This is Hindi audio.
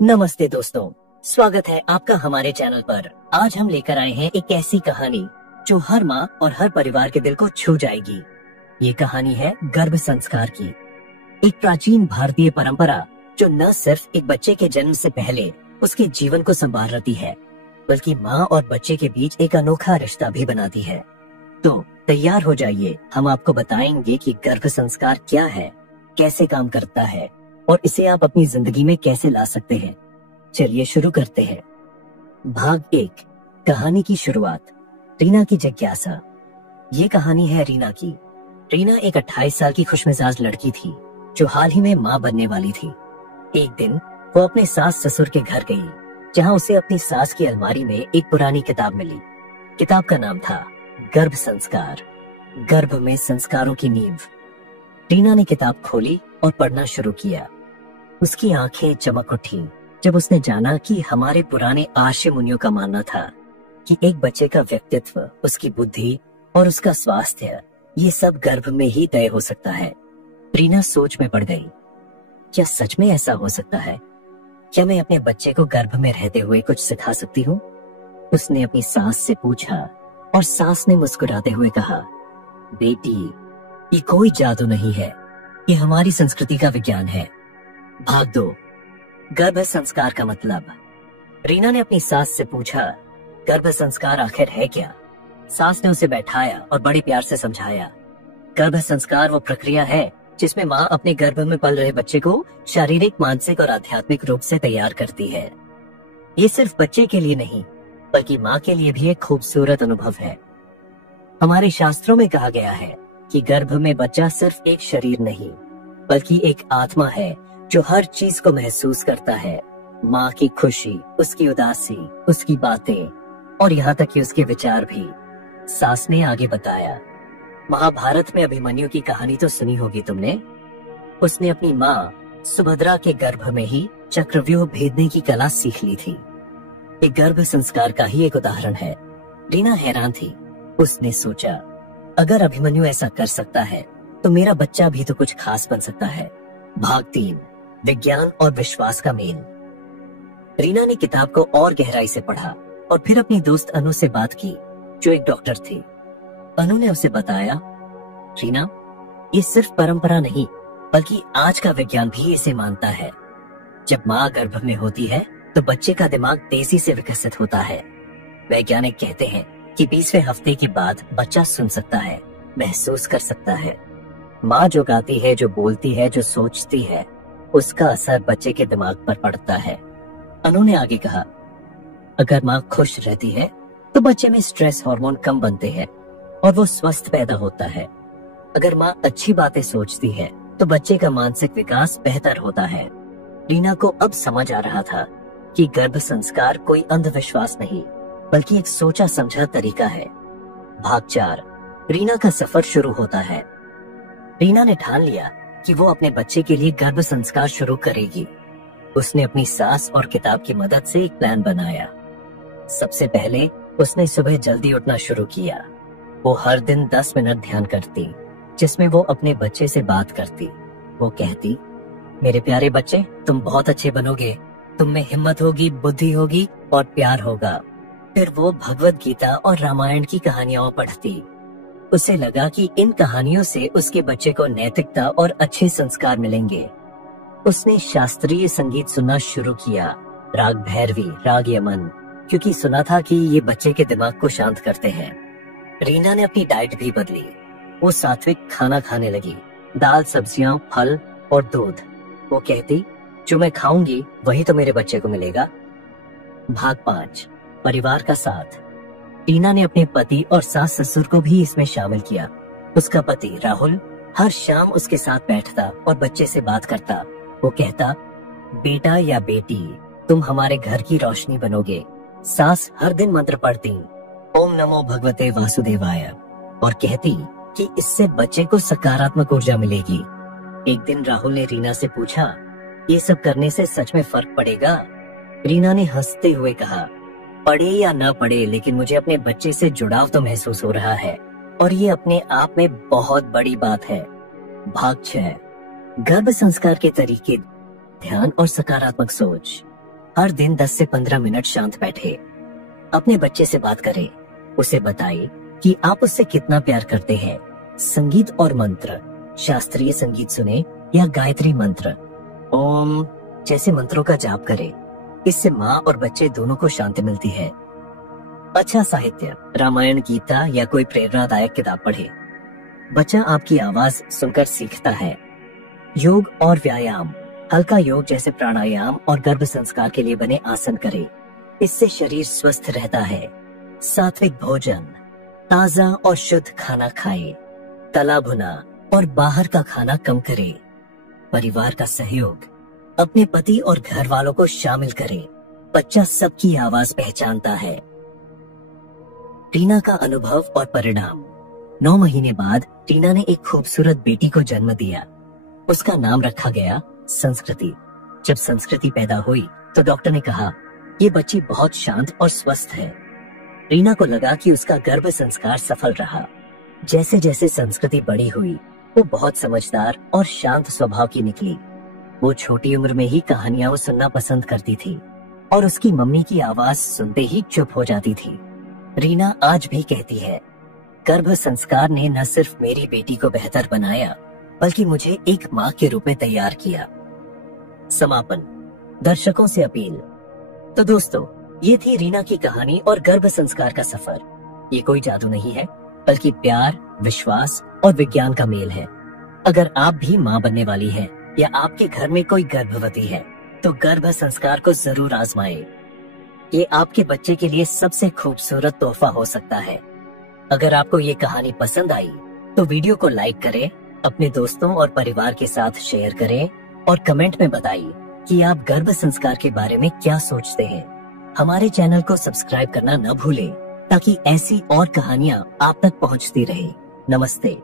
नमस्ते दोस्तों, स्वागत है आपका हमारे चैनल पर। आज हम लेकर आए हैं एक ऐसी कहानी जो हर माँ और हर परिवार के दिल को छू जाएगी। ये कहानी है गर्भ संस्कार की, एक प्राचीन भारतीय परंपरा जो न सिर्फ एक बच्चे के जन्म से पहले उसके जीवन को संवारती है, बल्कि माँ और बच्चे के बीच एक अनोखा रिश्ता भी बनाती है। तो तैयार हो जाइए, हम आपको बताएंगे कि गर्भ संस्कार क्या है, कैसे काम करता है और इसे आप अपनी जिंदगी में कैसे ला सकते हैं। चलिए शुरू करते हैं। भाग 1, कहानी की शुरुआत। रीना की जिज्ञासा। ये कहानी है रीना की। रीना एक 28 साल की खुशमिजाज लड़की थी जो हाल ही में माँ बनने वाली थी। एक दिन वो अपने सास ससुर के घर गई, जहाँ उसे अपनी सास की अलमारी में एक पुरानी किताब मिली। किताब का नाम था गर्भ संस्कार, गर्भ में संस्कारों की नींव। रीना ने किताब खोली और पढ़ना शुरू किया। उसकी आंखें चमक उठी जब उसने जाना कि हमारे पुराने आर्ष मुनियों का मानना था कि एक बच्चे का व्यक्तित्व, उसकी बुद्धि और उसका स्वास्थ्य, ये सब गर्भ में ही तय हो सकता है। रीना सोच में पड़ गई। क्या सच में ऐसा हो सकता है? क्या मैं अपने बच्चे को गर्भ में रहते हुए कुछ सिखा सकती हूँ? उसने अपनी सास से पूछा और सास ने मुस्कुराते हुए कहा, बेटी, ये कोई जादू नहीं है, ये हमारी संस्कृति का विज्ञान है। भाग 2, गर्भ संस्कार का मतलब। रीना ने अपनी सास से पूछा, गर्भ संस्कार आखिर है क्या? सास ने उसे बैठाया और बड़े प्यार से समझाया। गर्भ संस्कार वो प्रक्रिया है जिसमें माँ अपने गर्भ में पल रहे बच्चे को शारीरिक, मानसिक और आध्यात्मिक रूप से तैयार करती है। ये सिर्फ बच्चे के लिए नहीं, बल्कि माँ के लिए भी एक खूबसूरत अनुभव है। हमारे शास्त्रों में कहा गया है कि गर्भ में बच्चा सिर्फ एक शरीर नहीं, बल्कि एक आत्मा है जो हर चीज को महसूस करता है। माँ की खुशी, उसकी उदासी, उसकी बातें और यहाँ तक कि उसके विचार भी। सास ने आगे बताया, महाभारत में अभिमन्यु की कहानी तो सुनी होगी तुमने। उसने अपनी माँ सुभद्रा के गर्भ में ही चक्रव्यूह भेदने की कला सीख ली थी। एक गर्भ संस्कार का ही एक उदाहरण है। रीना हैरान थी। उसने सोचा, अगर अभिमन्यु ऐसा कर सकता है तो मेरा बच्चा भी तो कुछ खास बन सकता है। भाग 3, विज्ञान और विश्वास का मेल। रीना ने किताब को और गहराई से पढ़ा और फिर अपनी दोस्त अनु से बात की, जो एक डॉक्टर थी। अनु ने उसे बताया, रीना, ये सिर्फ परंपरा नहीं, बल्कि आज का विज्ञान भी इसे मानता है। जब माँ गर्भ में होती है तो बच्चे का दिमाग तेजी से विकसित होता है। वैज्ञानिक कहते हैं कि 20वें हफ्ते के बाद बच्चा सुन सकता है, महसूस कर सकता है। माँ जो गाती है, जो बोलती है, जो सोचती है, उसका असर बच्चे के दिमाग पर पड़ता है। अनु ने आगे कहा, अगर माँ खुश रहती है तो बच्चे में स्ट्रेस हार्मोन कम बनते हैं और वो स्वस्थ पैदा होता है। अगर माँ अच्छी बातें सोचती है तो बच्चे का मानसिक विकास बेहतर होता है। रीना को अब समझ आ रहा था कि गर्भ संस्कार कोई अंधविश्वास नहीं, बल्कि एक सोचा समझा तरीका है। भाग 4, रीना का सफर शुरू होता है। रीना ने ठान लिया कि वो अपने बच्चे के लिए गर्भ संस्कार शुरू करेगी। उसने अपनी सास और किताब की मदद से एक प्लान बनाया। सबसे पहले उसने सुबह जल्दी उठना शुरू किया। वो हर दिन 10 मिनट ध्यान करती, जिसमें वो अपने बच्चे से बात करती। वो कहती, मेरे प्यारे बच्चे, तुम बहुत अच्छे बनोगे, तुम में हिम्मत होगी, बुद्धि होगी और प्यार होगा। फिर वो भगवत गीता और रामायण की कहानियां पढ़ती। उसे लगा कि इन कहानियों से उसके बच्चे को नैतिकता और अच्छे संस्कार मिलेंगे। उसने शास्त्रीय संगीत सुनना शुरू किया, राग भैरवी, राग यमन, क्योंकि सुना था कि ये बच्चे के दिमाग को शांत करते हैं। रीना ने अपनी डाइट भी बदली। वो सात्विक खाना खाने लगी, दाल, सब्जियां, फल और दूध। वो कहती, जो मैं खाऊंगी वही तो मेरे बच्चे को मिलेगा। भाग 5, परिवार का साथ। रीना ने अपने पति और सास ससुर को भी इसमें शामिल किया। उसका पति राहुल हर शाम उसके साथ बैठता और बच्चे से बात करता। वो कहता, बेटा या बेटी, तुम हमारे घर की रोशनी बनोगे। सास हर दिन मंत्र पढ़ती, ओम नमो भगवते वासुदेवाय, और कहती कि इससे बच्चे को सकारात्मक ऊर्जा मिलेगी। एक दिन राहुल ने रीना से पूछा, ये सब करने से सच में फर्क पड़ेगा? रीना ने हंसते हुए कहा, पढ़े या न पढ़े, लेकिन मुझे अपने बच्चे से जुड़ाव तो महसूस हो रहा है और ये अपने आप में बहुत बड़ी बात है। भाग 6, गर्भ संस्कार के तरीके, ध्यान और सकारात्मक सोच। हर दिन 10 से 15 मिनट शांत बैठे, अपने बच्चे से बात करें, उसे बताएं कि आप उससे कितना प्यार करते हैं। संगीत और मंत्र, शास्त्रीय संगीत सुने या गायत्री मंत्र, ओम जैसे मंत्रों का जाप करें। इससे माँ और बच्चे दोनों को शांति मिलती है। अच्छा साहित्य, रामायण, गीता या कोई प्रेरणादायक किताब पढ़े। बच्चा आपकी आवाज सुनकर सीखता है। योग और व्यायाम, हल्का योग जैसे प्राणायाम और गर्भ संस्कार के लिए बने आसन करें। इससे शरीर स्वस्थ रहता है। सात्विक भोजन, ताजा और शुद्ध खाना खाएं। तला भुना और बाहर का खाना कम करें। परिवार का सहयोग, अपने पति और घर वालों को शामिल करें। बच्चा सबकी आवाज पहचानता है। टीना का अनुभव और परिणाम। 9 महीने बाद टीना ने एक खूबसूरत बेटी को जन्म दिया। उसका नाम रखा गया संस्कृति। जब संस्कृति पैदा हुई तो डॉक्टर ने कहा, ये बच्ची बहुत शांत और स्वस्थ है। रीना को लगा कि उसका गर्भ संस्कार सफल रहा। जैसे जैसे संस्कृति बड़ी हुई, वो बहुत समझदार और शांत स्वभाव की निकली। वो छोटी उम्र में ही कहानियां सुनना पसंद करती थी और उसकी मम्मी की आवाज सुनते ही चुप हो जाती थी। रीना आज भी कहती है, गर्भ संस्कार ने न सिर्फ मेरी बेटी को बेहतर बनाया, बल्कि मुझे एक माँ के रूप में तैयार किया। समापन, दर्शकों से अपील। तो दोस्तों, ये थी रीना की कहानी और गर्भ संस्कार का सफर। ये कोई जादू नहीं है, बल्कि प्यार, विश्वास और विज्ञान का मेल है। अगर आप भी माँ बनने वाली हैं या आपके घर में कोई गर्भवती है, तो गर्भ संस्कार को जरूर आजमाएं। ये आपके बच्चे के लिए सबसे खूबसूरत तोहफा हो सकता है। अगर आपको ये कहानी पसंद आई तो वीडियो को लाइक करें, अपने दोस्तों और परिवार के साथ शेयर करें और कमेंट में बताइए कि आप गर्भ संस्कार के बारे में क्या सोचते हैं। हमारे चैनल को सब्सक्राइब करना न भूलें ताकि ऐसी और कहानियाँ आप तक पहुँचती रहे। नमस्ते।